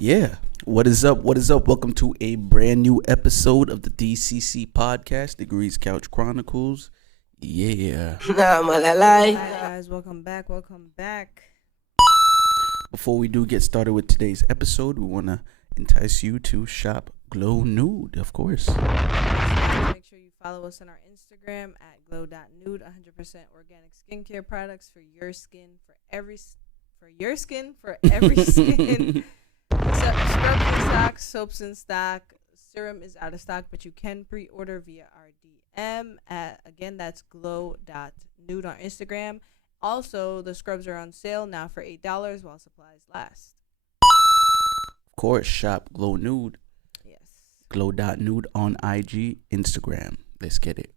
Yeah, what is up? What is up? Welcome to a brand new episode of the DCC podcast, Degrees Couch Chronicles. Yeah. Hi guys, welcome back. Before we do get started with today's episode, we want to entice you to shop Glow Nude, of course. Make sure you follow us on our Instagram at glow.nude. 100% organic skincare products for your skin, for every skin. Scrubs in stock, soaps in stock, serum is out of stock, but you can pre-order via our DM again, that's glow.nude on Instagram. Also, the scrubs are on sale now for $8 while supplies last. Of course, shop Glow Nude. Yes. Glow.nude on IG, Instagram. Let's get it.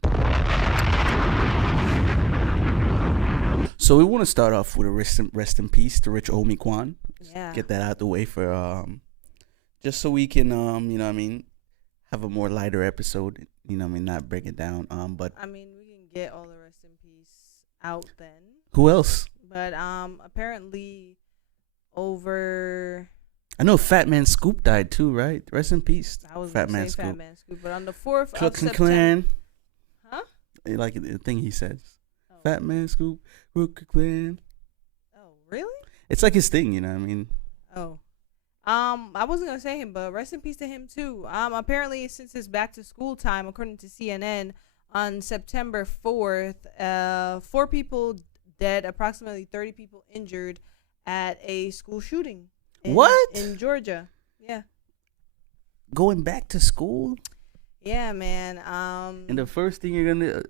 So we want to start off with a rest in peace to rich homie Quan. Yeah. Get that out the way for just so we can have a more lighter episode. Not break it down. But we can get all the rest in peace out then. Who else? But apparently over. I know Fat Man Scoop died too, right? Rest in peace. I was Fat gonna Man say Scoop. Fat Man Scoop, but on the 4th of Clucks and September. Clan. Huh? Like the thing he says. Oh. Fat Man Scoop, Crooked Clan. Oh, really? It's like his thing, you know what I mean? Oh. I wasn't gonna say him, but rest in peace to him too. Apparently since it's back to school time, according to CNN, on September 4th, 4 people dead, approximately 30 people injured at a school shooting. In Georgia. Yeah. Going back to school? Yeah, man. And the first thing you're gonna,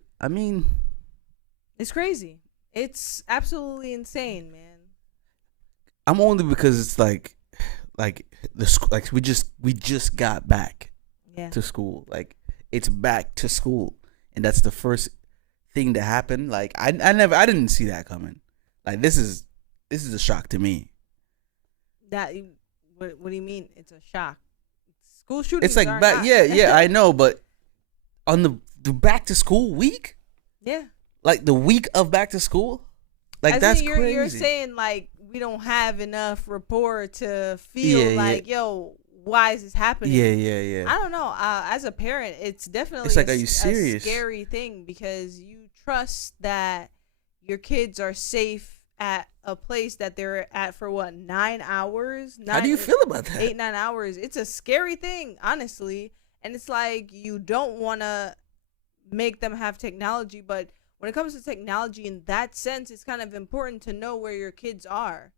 it's crazy. It's absolutely insane, man. I'm only because it's like we just got back to school. Like it's back to school, and that's the first thing to happen. Like I didn't see that coming. Like this is a shock to me. What do you mean? It's a shock. School shootings. It's like I know, but on the back to school week. Yeah. Like the week of back to school. Like that's crazy. You're saying like we don't have enough rapport to feel yo, why is this happening? Yeah. I don't know. As a parent, it's definitely are you serious? A scary thing because you trust that your kids are safe at a place that they're at for 9 hours? How do you feel about that? 8-9 hours. It's a scary thing, honestly. And it's like you don't want to make them have technology, but when it comes to technology in that sense, it's kind of important to know where your kids are.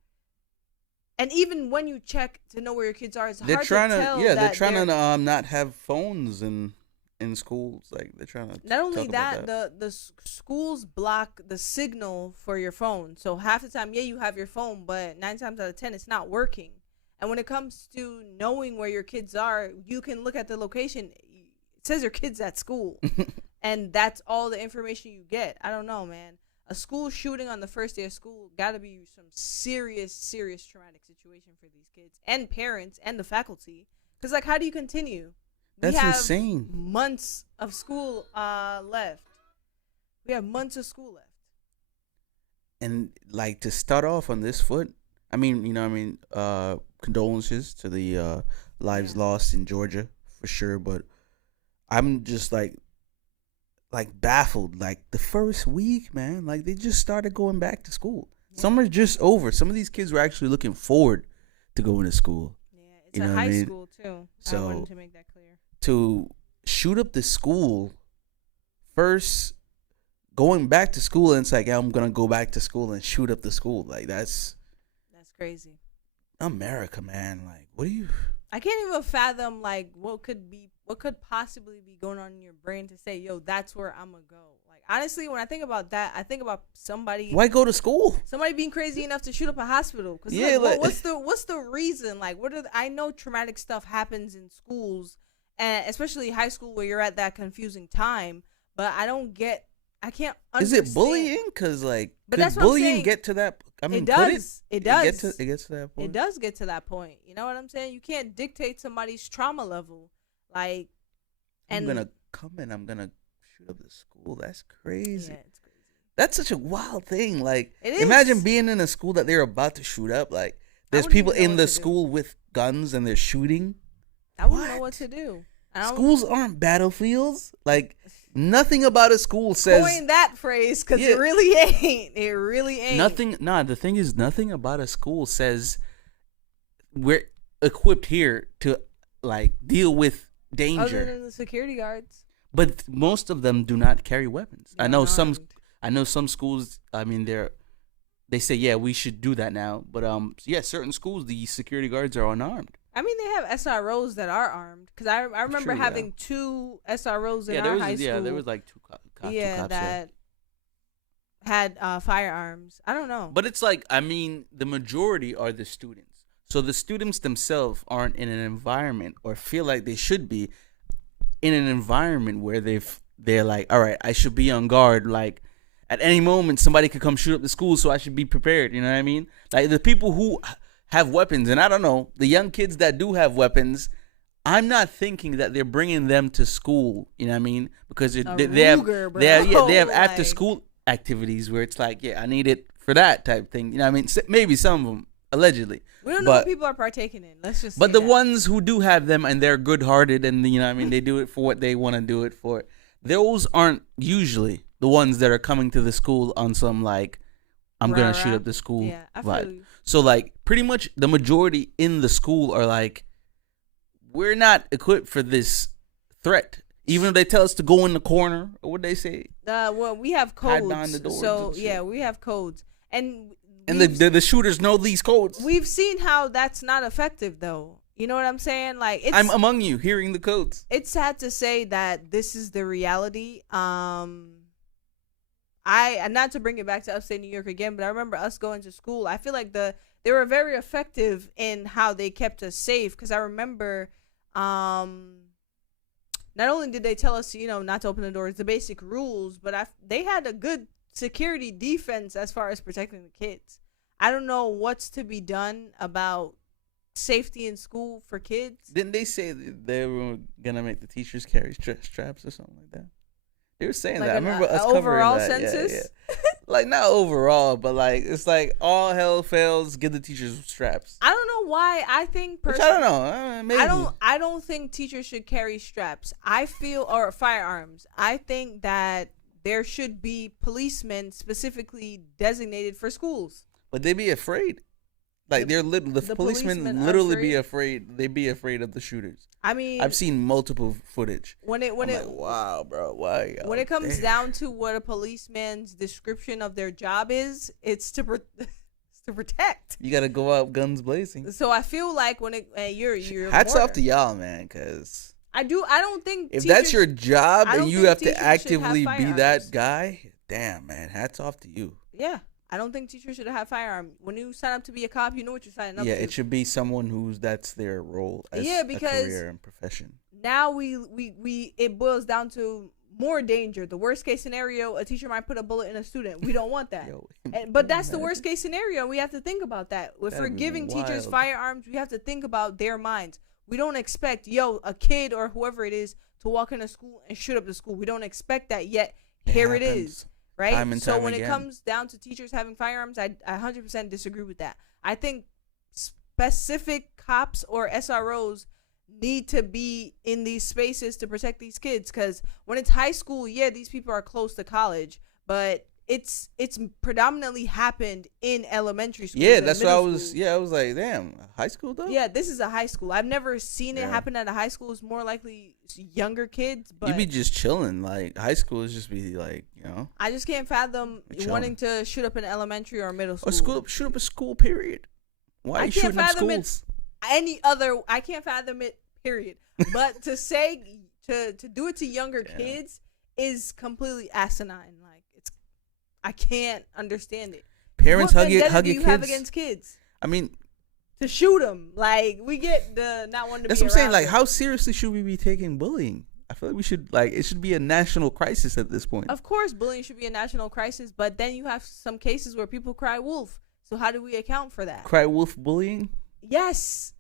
And even when you check to know where your kids are, it's hard to tell. Yeah, they're trying to not have phones in schools. Like they're trying to. Not only that, the schools block the signal for your phone. So half the time, you have your phone, but 9 times out of 10, it's not working. And when it comes to knowing where your kids are, you can look at the location. It says your kid's at school. And that's all the information you get. I don't know, man. A school shooting on the first day of school got to be some serious traumatic situation for these kids and parents and the faculty. Because, like, how do you continue? That's insane. Months of school left. We have months of school left. And, like, to start off on this foot, condolences to the lives lost in Georgia, for sure. But I'm just, like baffled. Like the first week, man, like they just started going back to school. Summer's just over. Some of these kids were actually looking forward to going to school. Yeah, it's a high school too. So I wanted to make that clear. To shoot up the school first, going back to school, and it's like I'm gonna go back to school and shoot up the school. Like that's crazy. America, man. Like what do you? I can't even fathom like what could possibly be going on in your brain to say, yo, that's where I'm gonna go. Like honestly, when I think about that, I think about somebody. Why go to school? Somebody being crazy enough to shoot up a hospital. Cause what's the reason? Like I know traumatic stuff happens in schools, and especially high school where you're at that confusing time. But I can't understand. Is it bullying? Cause but that's bullying get to that? I mean, it does. It gets to that point. It does get to that point. You know what I'm saying? You can't dictate somebody's trauma level. Like, and I'm gonna come and I'm gonna shoot up the school. That's crazy. Yeah, it's crazy. That's such a wild thing. Like, It is. imagine being in a school that they're about to shoot up. Like, there's people in the school with guns and they're shooting. I wouldn't know what to do. Schools aren't battlefields. Like, nothing about a school says. Coin that phrase, because it really ain't. It really ain't. Nothing. Nah, the thing is, nothing about a school says we're equipped here to like deal with danger. Other than the security guards. But most of them do not carry weapons. I know some schools. I mean, they say we should do that now. But certain schools the security guards are unarmed. I mean, they have SROs that are armed. Because I remember having 2 SROs in our high school. Yeah, there was like two cops that had firearms. I don't know. But it's like, I mean, the majority are the students. So the students themselves aren't in an environment or feel like they should be in an environment where they're like, all right, I should be on guard. Like, at any moment, somebody could come shoot up the school, so I should be prepared. You know what I mean? Like, the people who have weapons, and I don't know, the young kids that do have weapons, I'm not thinking that they're bringing them to school. You know what I mean? Because they have after school activities where it's like, I need it for that type thing. You know what I mean? Maybe some of them, allegedly. We don't know what people are partaking in. Let's just. But the ones who do have them and they're good-hearted and you know what I mean, they do it for what they want to do it for. Those aren't usually the ones that are coming to the school on some like, I'm gonna shoot up the school vibe. So like, pretty much the majority in the school are like, we're not equipped for this threat. Even if they tell us to go in the corner, or what they say. Well, we have codes. Hide behind the doors. So we have codes, and the shooters know these codes. We've seen how that's not effective, though. You know what I'm saying? Like, I'm among you, hearing the codes. It's sad to say that this is the reality. Not to bring it back to upstate New York again, but I remember us going to school. I feel like they were very effective in how they kept us safe, because I remember, not only did they tell us, not to open the doors, the basic rules, but they had a good security defense as far as protecting the kids. I don't know what's to be done about safety in school for kids. Didn't they say that they were gonna make the teachers carry straps or something like that? They were saying like that. I remember us covering overall that. Census? Yeah. Like, not overall, but like, it's like all hell fails, give the teachers straps. I don't know why. I think Which I don't know. Maybe. I don't think teachers should carry straps. Or firearms. I think that there should be policemen specifically designated for schools. But they be afraid. Like, the policemen literally be afraid. They be afraid of the shooters. I mean, I've seen multiple footage. I'm like, wow, bro, why? When it comes down to what a policeman's description of their job is, it's to protect. You gotta go out guns blazing. So I feel like when you're hats off to y'all, man, because I don't think if that's your job and you have to actively be that guy, damn, man, hats off to you. Yeah. I don't think teachers should have firearm. When you sign up to be a cop, you know what you're signing up to. Yeah, it should be someone that's their role as a career and profession. Now it boils down to more danger. The worst case scenario, a teacher might put a bullet in a student. We don't want that. But that's the worst case scenario. We have to think about that. If we're giving teachers firearms, we have to think about their minds. We don't expect, a kid or whoever it is to walk into school and shoot up the school. We don't expect that yet. Here it is. Right? So when it comes down to teachers having firearms, I 100% disagree with that. I think specific cops or SROs need to be in these spaces to protect these kids, because when it's high school, these people are close to college, but it's predominantly happened in elementary school. Yeah, that's what I was. Yeah, I was like, damn, high school though. Yeah, this is a high school. I've never seen it happen at a high school. It's more likely younger kids. But you be just chilling. Like, high school is just be like, I just can't fathom wanting to shoot up an elementary or middle school. Or shoot up a school. Period. Why are you shooting up schools? I can't fathom it. Period. But to say to do it to younger kids is completely asinine. Like, I can't understand it. Parents hug your kids. You have against kids? I mean, to shoot them. Like, we get the not wanting to. That's what I'm saying. Like, how seriously should we be taking bullying? I feel like we should, it should be a national crisis at this point. Of course, bullying should be a national crisis, but then you have some cases where people cry wolf. So how do we account for that? Cry wolf bullying? Yes.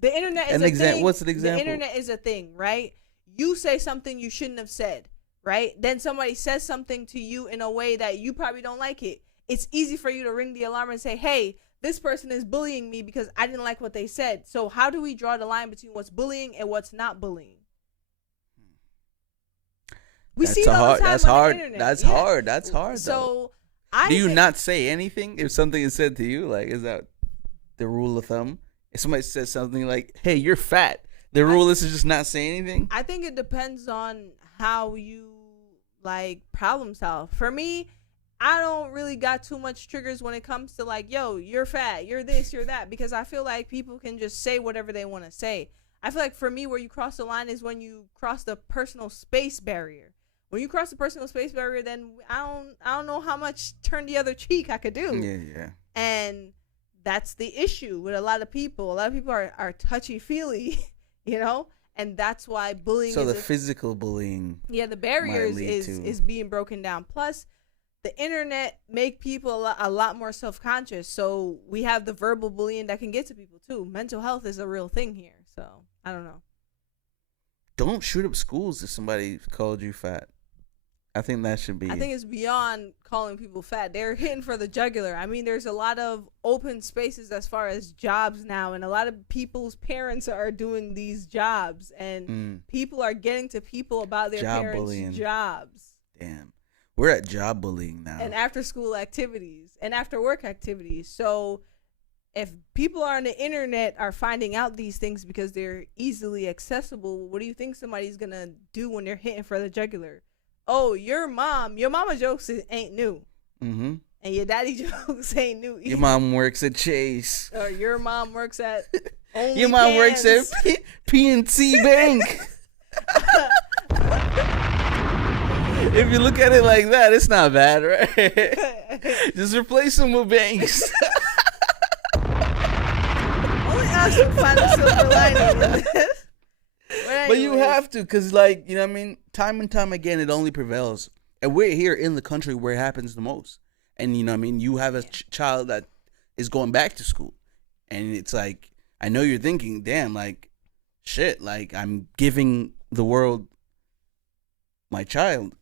The internet is a thing. What's an example? The internet is a thing, right? You say something you shouldn't have said. right? Then somebody says something to you in a way that you probably don't like it. It's easy for you to ring the alarm and say, hey, this person is bullying me because I didn't like what they said. So how do we draw the line between what's bullying and what's not bullying? We see it all the time that's on hard. the internet. That's Yeah. hard. That's hard. So do you not say anything if something is said to you? Like, is that the rule of thumb? If somebody says something like, hey, you're fat, the rule is to just not say anything? I think it depends on how you like problem solve. For me, I don't really got too much triggers when it comes to like, yo, you're fat, you're this, you're that, because I feel like people can just say whatever they want to say. I feel like for me, where you cross the line is when you cross the personal space barrier. When you cross the personal space barrier, then I don't know how much turn the other cheek I could do. Yeah. And that's the issue with a lot of people. A lot of people are touchy-feely, you know? And that's why bullying is the physical bullying. Yeah, the barriers is being broken down. Plus, the internet make people a lot more self-conscious. So we have the verbal bullying that can get to people too. Mental health is a real thing here. So I don't know. Don't shoot up schools if somebody called you fat. I think that should be. I think it's beyond calling people fat. They're hitting for the jugular. I mean, there's a lot of open spaces as far as jobs now, and a lot of people's parents are doing these jobs, and people are getting to people about their parents' jobs. Damn. We're at job bullying now. And after school activities and after work activities. So if people are on the internet are finding out these things because they're easily accessible, what do you think somebody's going to do when they're hitting for the jugular? Oh, your mama jokes ain't new. Mm-hmm. And your daddy jokes ain't new either. Your mom works at Chase. Or your mom works at Only Your mom works at PNC Bank. If you look at it like that, it's not bad, right? Just replace them with banks. Only us can find a silver lining in this. But you have to, because, like, you know what I mean? Time and time again, it only prevails. And we're here in the country where it happens the most. And, you know what I mean? You have a child that is going back to school. And it's like, I know you're thinking, damn, like, shit, like, I'm giving the world my child.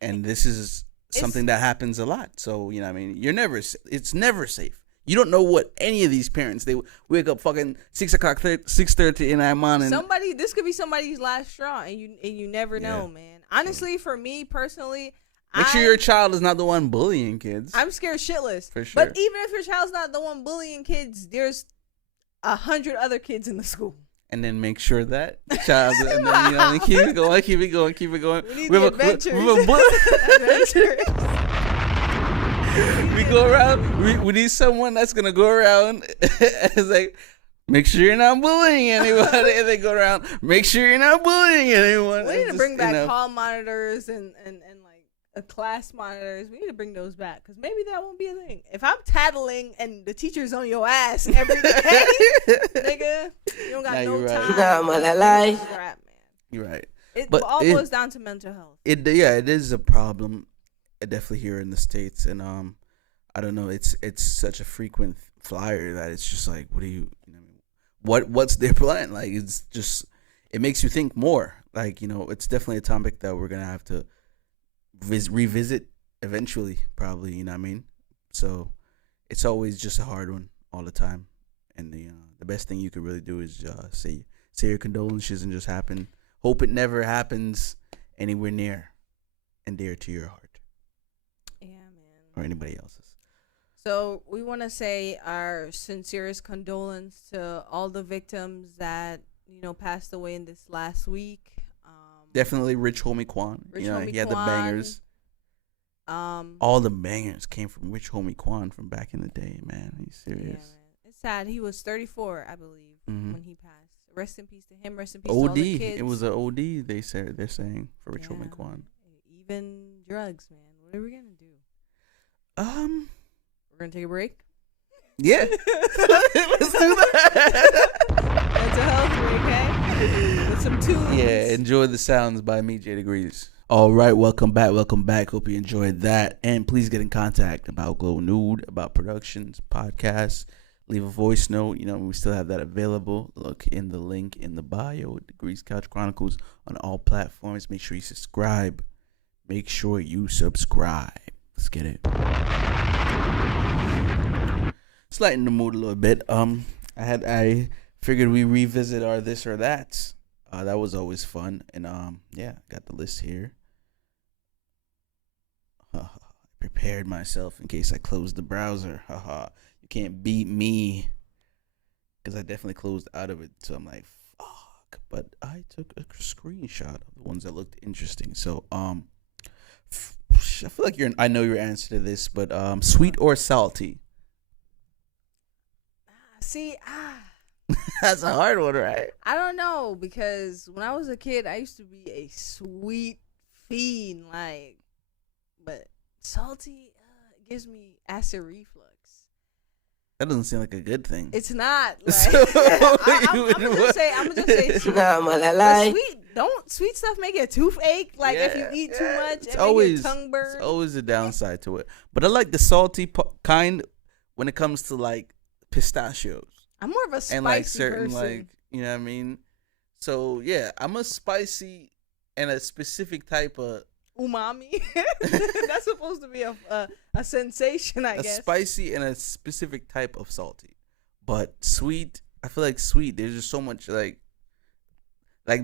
And this is something that happens a lot. So, you know what I mean? It's never safe. You don't know what any of these parents, they wake up fucking 6 o'clock, 6:30 in the morning. This could be somebody's last straw, and you never know, man. Honestly, for me personally, make sure your child is not the one bullying kids. I'm scared shitless. For sure. But even if your child's not the one bullying kids, there's 100 other kids in the school. And then make sure that child, and then, you know, keep it going. We need the adventures. We go around. We need someone that's gonna go around. It's like, make sure you're not bullying anybody. And they go around. Make sure you're not bullying anyone. We need to bring back hall monitors and like class monitors. We need to bring those back because maybe that won't be a thing. If I'm tattling and the teacher's on your ass every day, nigga, you don't got no time. Right. You're right. It all goes down to mental health. It is a problem. Definitely here in the States, and I don't know, it's such a frequent flyer that it's just like, what's their plan? Like, it's just, it makes you think more. Like, you know, it's definitely a topic that we're gonna have to revisit eventually, probably, you know what I mean? So it's always just a hard one all the time, and the best thing you could really do is say your condolences and just hope it never happens anywhere near and dear to your heart. Or anybody else's. So we want to say our sincerest condolence to all the victims that, you know, passed away in this last week. Definitely Rich Homie Quan. He had the bangers. All the bangers came from Rich Homie Quan from back in the day, man. He's serious. Yeah, man. It's sad. He was 34, I believe, when he passed. Rest in peace to him. Rest in peace to all the kids. It was an OD, they're saying, for Rich Homie Quan. Even drugs, man. What are we going to do? We're gonna take a break. Yeah. Let's do that. Mental health break, okay? With some tunes. Yeah, enjoy the sounds by me, J Degrees. All right, welcome back. Hope you enjoyed that, and please get in contact about Glow Nude, about productions, podcasts. Leave a voice note. You know, we still have that available. Look in the link in the bio. Degrees Couch Chronicles on all platforms. Make sure you subscribe. make sure you subscribe. Let's get it. Let's lighten the mood a little bit. I figured we revisit our this or that. That was always fun. And yeah, got the list here. Prepared myself in case I closed the browser. You can't beat me. Because I definitely closed out of it. So I'm like, fuck. But I took a screenshot of the ones that looked interesting. So I feel like I know your answer to this, but sweet or salty? See, That's a hard one, right? I don't know, because when I was a kid, I used to be a sweet fiend, but salty gives me acid reflux. That doesn't seem like a good thing. It's not. Like, So, I'm gonna just say sweet. Sweet stuff make your toothache. Like if you eat too much, it makes your tongue burn. It's always a downside to it. But I like the salty kind when it comes to like pistachios. I'm more of a spicy and like certain person. like, you know what I mean? So yeah, I'm a spicy and a specific type of umami. That's supposed to be a sensation, I guess. A spicy and a specific type of salty. But sweet, I feel like sweet, there's just so much like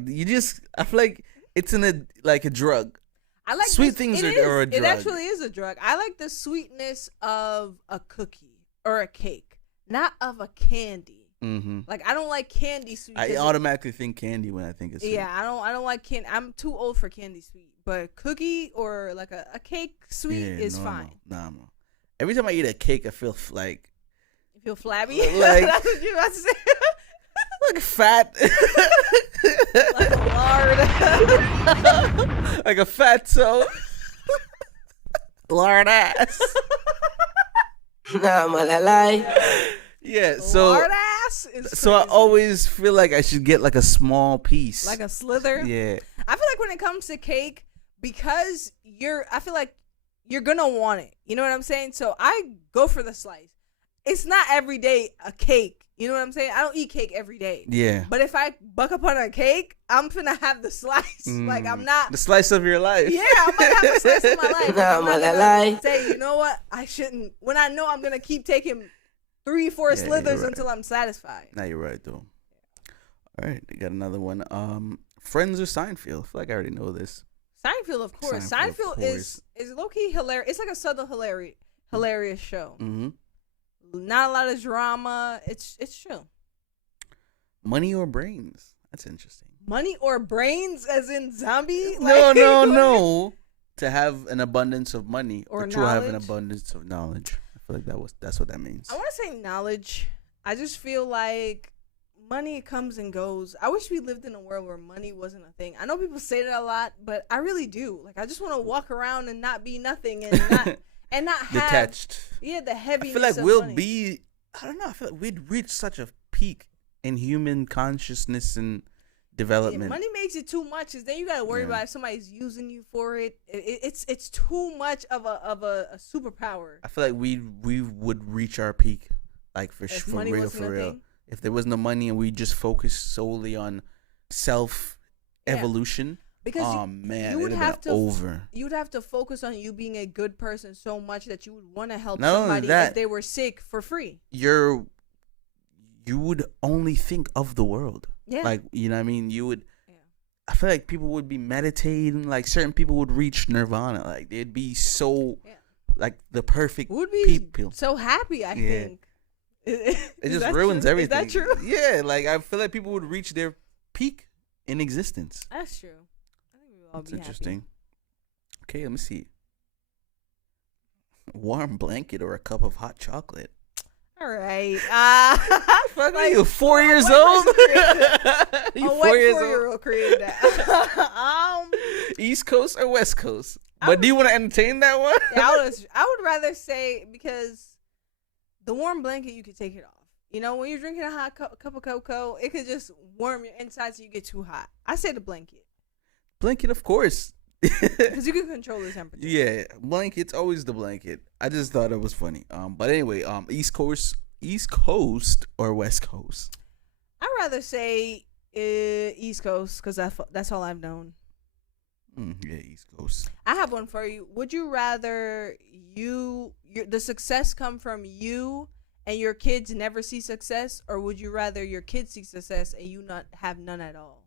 you just, I feel like it's like a drug. I like sweet things are a drug. It actually is a drug. I like the sweetness of a cookie or a cake, not of a candy. Mm-hmm. Like I don't like candy sweet. I automatically think candy when I think of sweet. Yeah, I don't like candy. I'm too old for candy sweet. But cookie or like a cake sweet is fine. No. Every time I eat a cake, I feel like you feel flabby. Like that's what you about to say. Like fat. Like lard. Like a fatso. Lard ass. Nah, malalay. Yeah, so lard ass is so I always feel like I should get like a small piece. Like a slither. Yeah. I feel like when it comes to cake, because I feel like you're gonna want it. You know what I'm saying? So I go for the slice. It's not every day a cake. You know what I'm saying? I don't eat cake every day. Yeah. But if I buck up on a cake, I'm finna have the slice. Like I'm not the slice of your life. Yeah, I might have the slice of my life. Nah, I'm not malalay. gonna say, you know what? I shouldn't. When I know I'm gonna keep taking 3-4 slithers until I'm satisfied. Now you're right though. All right, we got another one. Friends or Seinfeld? I feel like I already know this. Seinfeld, of course. Seinfeld is low key hilarious. It's like a southern hilarious show. Mm-hmm. Not a lot of drama. It's chill. Money or brains? That's interesting. Money or brains, as in zombie? No. To have an abundance of money or to have an knowledge? abundance of knowledge. I feel like that's what that means. I want to say knowledge. I just feel like money comes and goes. I wish we lived in a world where money wasn't a thing. I know people say that a lot, but I really do. Like I just want to walk around and not be nothing and not have detached. Yeah, the heaviness. I feel like of we'll money. be. I don't know. I feel like we'd reach such a peak in human consciousness and development. Yeah, money makes it too much, cause then you gotta worry about if somebody's using you for it. It's too much of a superpower. I feel like we would reach our peak, like for money real, wasn't for a real. thing? If there was no money and we just focused solely on self evolution, because you would have to over. You'd have to focus on you being a good person so much that you would want to help Not only somebody that, if they were sick for free. You would only think of the world. Yeah. Like, you know what I mean? You would. I feel like people would be meditating. Like certain people would reach nirvana. Like they'd be so like the perfect would be people. So happy. I think. It just ruins true? everything. Is that true? Yeah, like I feel like people would reach their peak in existence. That's true. I think we would all That's be interesting. Happy. Okay, let me see. Warm blanket or a cup of hot chocolate? All right. Fuck like, you, 4 years old? You 4-year-old created that. East Coast or West Coast? But do you want to entertain that one? Yeah, I would rather say, because the warm blanket, you could take it off. You know, when you're drinking a hot cup of cocoa, it could just warm your inside so you get too hot. I say the blanket. Blanket, of course. Because you can control the temperature. Yeah, blanket's always the blanket. I just thought it was funny. But anyway, East Coast or West Coast? I'd rather say East Coast, because that's all I've known. Yeah, East Coast. I have one for you. Would you rather the success come from you and your kids never see success, or would you rather your kids see success and you not have none at all?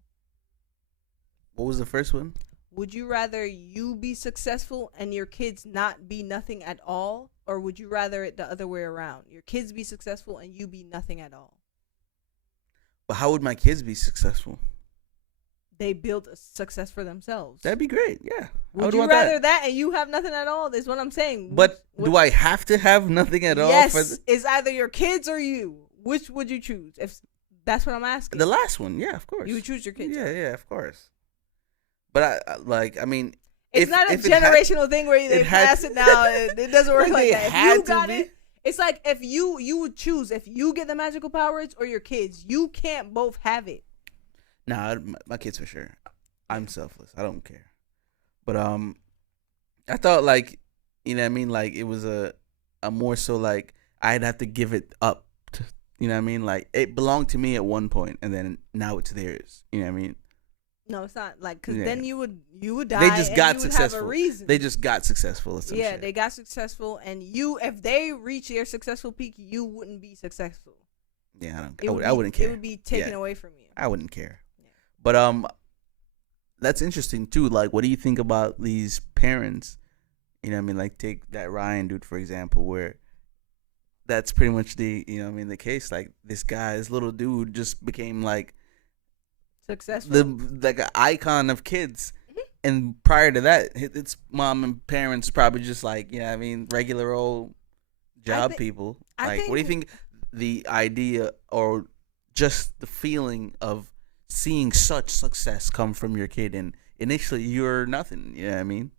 What was the first one? Would you rather you be successful and your kids not be nothing at all, or would you rather it the other way around? Your kids be successful and you be nothing at all. But how would my kids be successful? They build a success for themselves. That'd be great. Yeah. Would you rather that and you have nothing at all? That's what I'm saying. But do I have to have nothing at all? Yes, it's either your kids or you. Which would you choose? If that's what I'm asking. The last one, yeah, of course. You would choose your kids. Yeah, of course. But I mean, it's not a generational thing where they pass it now. It doesn't work like that. If you got it, it's like if you would choose if you get the magical powers or your kids. You can't both have it. Nah, my kids for sure. I'm selfless. I don't care. But I thought like, you know what I mean? Like it was a more so like I'd have to give it up. You know what I mean? Like it belonged to me at one point, and then now it's theirs. You know what I mean? No, it's not like because then you would die. They just got successful. Have a reason. They just got successful. Yeah, they got successful, and if they reach their successful peak, you wouldn't be successful. Yeah, I wouldn't care. It would be taken away from you. I wouldn't care. Yeah. But that's interesting too. Like, what do you think about these parents? You know what I mean? Like, take that Ryan dude for example, where that's pretty much the the case. Like, this little dude just became like successful, like an icon of kids. Mm-hmm. And prior to that, its mom and parents probably just like regular old job people. Like, what do you think? The idea or just the feeling of seeing such success come from your kid, and initially you're nothing. You know what I mean?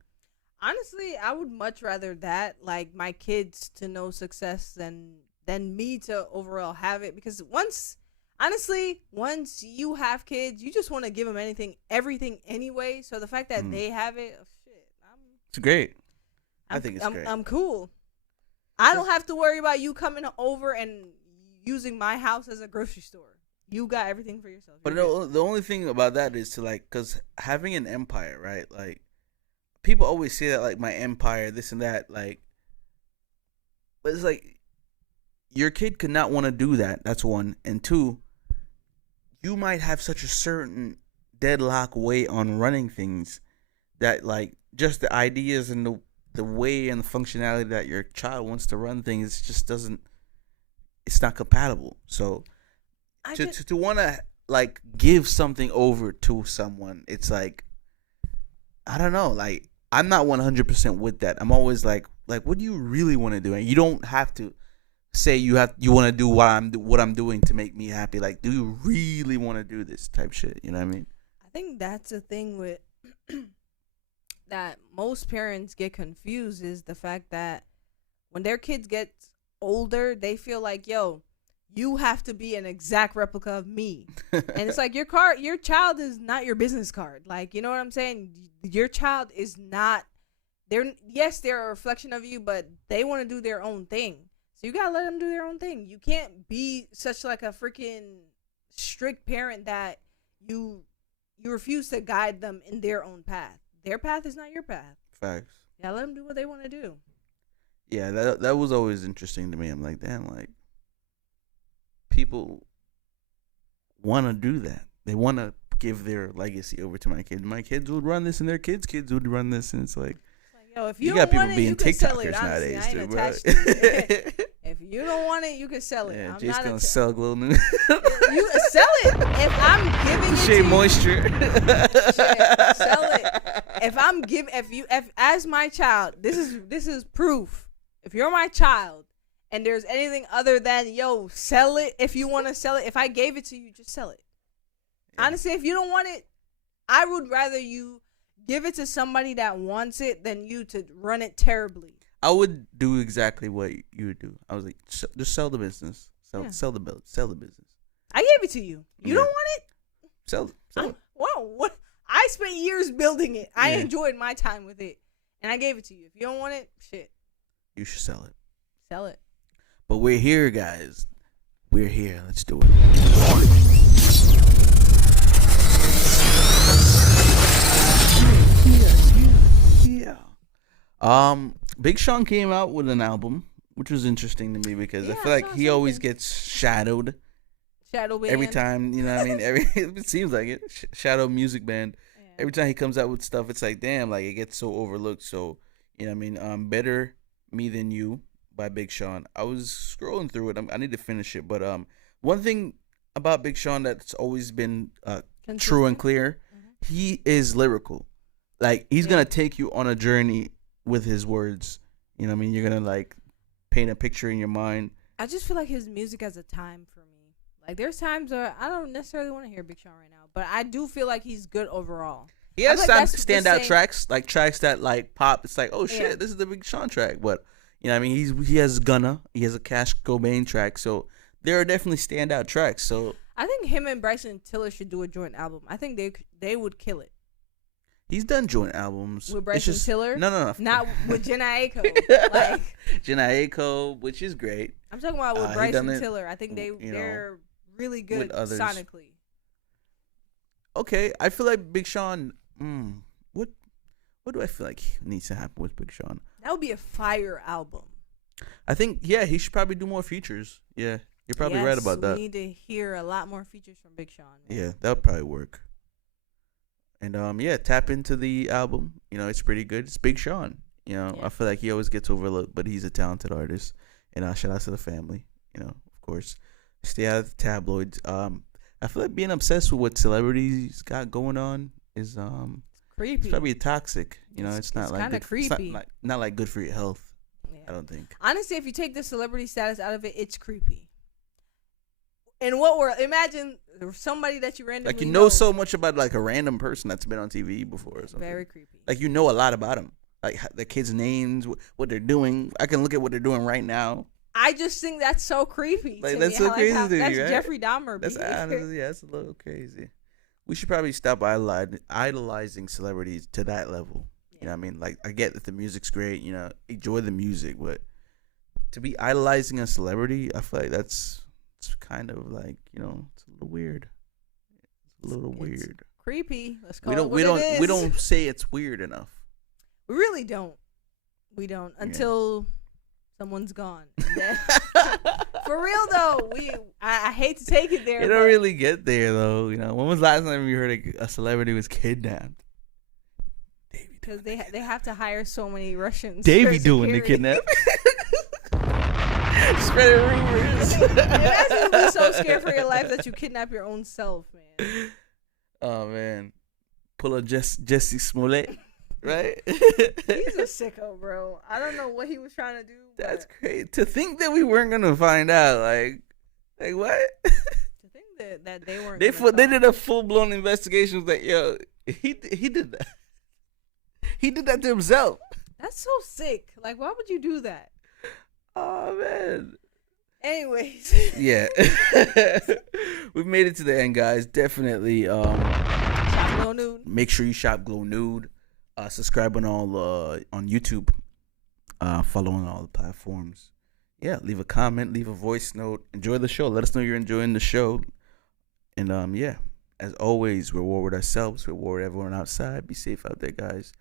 Honestly, I would much rather that, like my kids to know success than me to overall have it, because once you have kids, you just want to give them everything anyway. So the fact that they have it, it's great. I think it's great. I'm cool. I don't have to worry about you coming over and using my house as a grocery store. You got everything for yourself. But the only thing about that is to because having an empire, right? Like, people always say that, like, my empire, this and that, like, but it's like your kid could not want to do that. That's one. And two, you might have such a certain deadlock way on running things that, like, just the ideas and the way and the functionality that your child wants to run things just doesn't. It's not compatible. So to want to like give something over to someone, it's like, I don't know. Like, I'm not 100% with that. I'm always like, what do you really want to do? And you don't have to say you want to do what I'm doing to make me happy. Like, do you really want to do this type shit? You know what I mean? I think that's the thing with that most parents get confused, is the fact that when their kids get older, they feel like, yo, you have to be an exact replica of me. And it's like, your child is not your business card. Like, you know what I'm saying? Your child is not, they're a reflection of you, but they want to do their own thing. So you gotta let them do their own thing. You can't be such like a freaking strict parent that you refuse to guide them in their own path. Their path is not your path. Facts. Yeah, let them do what they want to do. Yeah, that was always interesting to me. I'm like, damn, like, people want to do that. They want to give their legacy over to my kids. My kids would run this, and their kids' would run this, and it's like yo, if you got people want being it, you TikTokers it, nowadays, too, bro. If you don't want it, you can sell it. Yeah, Jay's gonna sell Glow Nude. You sell it. If I'm giving it Shea to Moisture. Sell it. If as my child, this is proof. If you're my child and there's anything other than, yo, sell it if you want to sell it. If I gave it to you, just sell it. Yeah. Honestly, if you don't want it, I would rather you give it to somebody that wants it than you to run it terribly. I would do exactly what you would do. I was like, just sell the business. Sell the business. I gave it to you. You don't want it? Sell it. Wow, what? I spent years building it. I enjoyed my time with it. And I gave it to you. If you don't want it, shit. You should sell it. Sell it. But we're here, guys. We're here. Let's do it. Yeah. Big Sean came out with an album, which was interesting to me because I feel like he always gets shadowed. Shadow band. Every time, you know what I mean? It seems like it. Shadow music band. Yeah. Every time he comes out with stuff, it's like, damn, like it gets so overlooked. So, you know what I mean? Better Me Than You by Big Sean. I was scrolling through it. I need to finish it. But one thing about Big Sean that's always been true and clear, he is lyrical. Like, he's going to take you on a journey with his words. You know what I mean? You're going to, like, paint a picture in your mind. I just feel like his music has a time for me. Like, there's times where I don't necessarily want to hear Big Sean right now, but I do feel like he's good overall. He has some standout tracks, like tracks that like pop. It's like, oh shit, this is the Big Sean track. But you know, what I mean, he has Gunna, he has a Cash Cobain track, so there are definitely standout tracks. So I think him and Bryson Tiller should do a joint album. I think they would kill it. He's done joint albums with Bryson Tiller. No, not with Jenna Aiko. Like Jenna Aiko, which is great. I'm talking about with Bryson Tiller. I think they're really good sonically. Okay, I feel like Big Sean. What do I feel like needs to happen with Big Sean? That would be a fire album. I think he should probably do more features. Yeah, you're probably right about that. We need to hear a lot more features from Big Sean. Man. Yeah, that would probably work. And tap into the album. You know, it's pretty good. It's Big Sean. You know, I feel like he always gets overlooked, but he's a talented artist. And shout out to the family. You know, of course. Stay out of the tabloids. I feel like being obsessed with what celebrities got going on is creepy. It's probably toxic. You know, it's not like kind of creepy. It's not like good for your health. Yeah. I don't think. Honestly, if you take the celebrity status out of it, it's creepy. In what world? Imagine somebody that you randomly like you know so much about like a random person that's been on TV before or something. Very creepy. Like you know a lot about them, like the kids' names, what they're doing. I can look at what they're doing right now. I just think that's so creepy. Like that's so crazy to that's you, right? Jeffrey Dahmer. That's honestly, that's a little crazy. We should probably stop idolizing celebrities to that level. Yeah. You know what I mean? Like I get that the music's great. You know, enjoy the music, but to be idolizing a celebrity, I feel like it's kind of like, you know, it's a little weird. It's a little weird. Creepy. Let's call it what it is. We don't say it's weird enough. We really don't. We don't until someone's gone. For real though, I hate to take it there. You don't really get there though. You know, when was the last time you heard a celebrity was kidnapped? Because they have to hire so many Russians. Davey doing the kidnap. Spreading rumors. Imagine you be so scared for your life that you kidnap your own self, man. Oh man, pull a Jesse Smollett, right? He's a sicko, bro. I don't know what he was trying to do. That's crazy. To think that we weren't gonna find out, like what? To think that they weren't. They did a full blown investigation. Was like, yo, he did that. He did that to himself. That's so sick. Like, why would you do that? Oh man. Anyways. Yeah. We've made it to the end, guys. Definitely shop Glow Nude. Make sure you shop Glow Nude. Subscribe on all on YouTube. Follow on all the platforms. Yeah, leave a comment, leave a voice note. Enjoy the show. Let us know you're enjoying the show. And as always, reward ourselves, reward everyone outside. Be safe out there, guys.